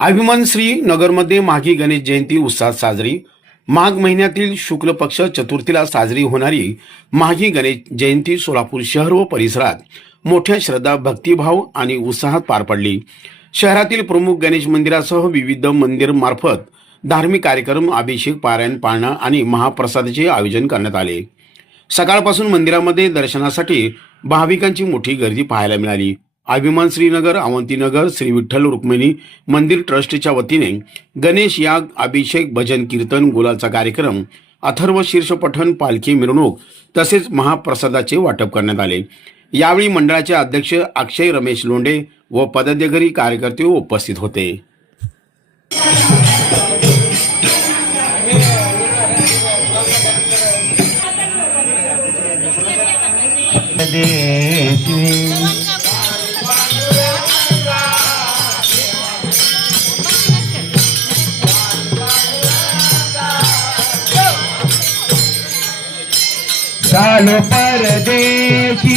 अभिमान श्री नगरमध्ये माघी गणेश जयंती उत्साहात साजरी. माघ महिन्यातील शुक्ल पक्ष चतुर्थीला साजरी होणारी माघी गणेश जयंती सोलापूर शहर व परिसरात मोठ्या श्रद्धा भक्तिभाव आणि उत्साहात पार पडली. शहरातील प्रमुख गणेश मंदिरासह विविध मंदिर मार्फत धार्मिक कार्यक्रम अभिषेक पारायण पाळणा आणि महाप्रसादाचे आयोजन करण्यात आले. सकाळपासून मंदिरामध्ये दर्शनासाठी भाविकांची मोठी गर्दी पाहायला मिळाली. अभिमान श्रीनगर अवंतीनगर श्री विठ्ठल रुक्मिणी मंदिर ट्रस्टच्या वतीने गणेश याग अभिषेक भजन कीर्तन गुलालचा कार्यक्रम अथर्व शीर्षपठण पालखी मिरवणूक तसेच महाप्रसादाचे वाटप करण्यात आले. यावेळी मंडळाचे अध्यक्ष अक्षय रमेश लोंडे व पदाधिकारी कार्यकर्ते उपस्थित होते. झालो परदेशी।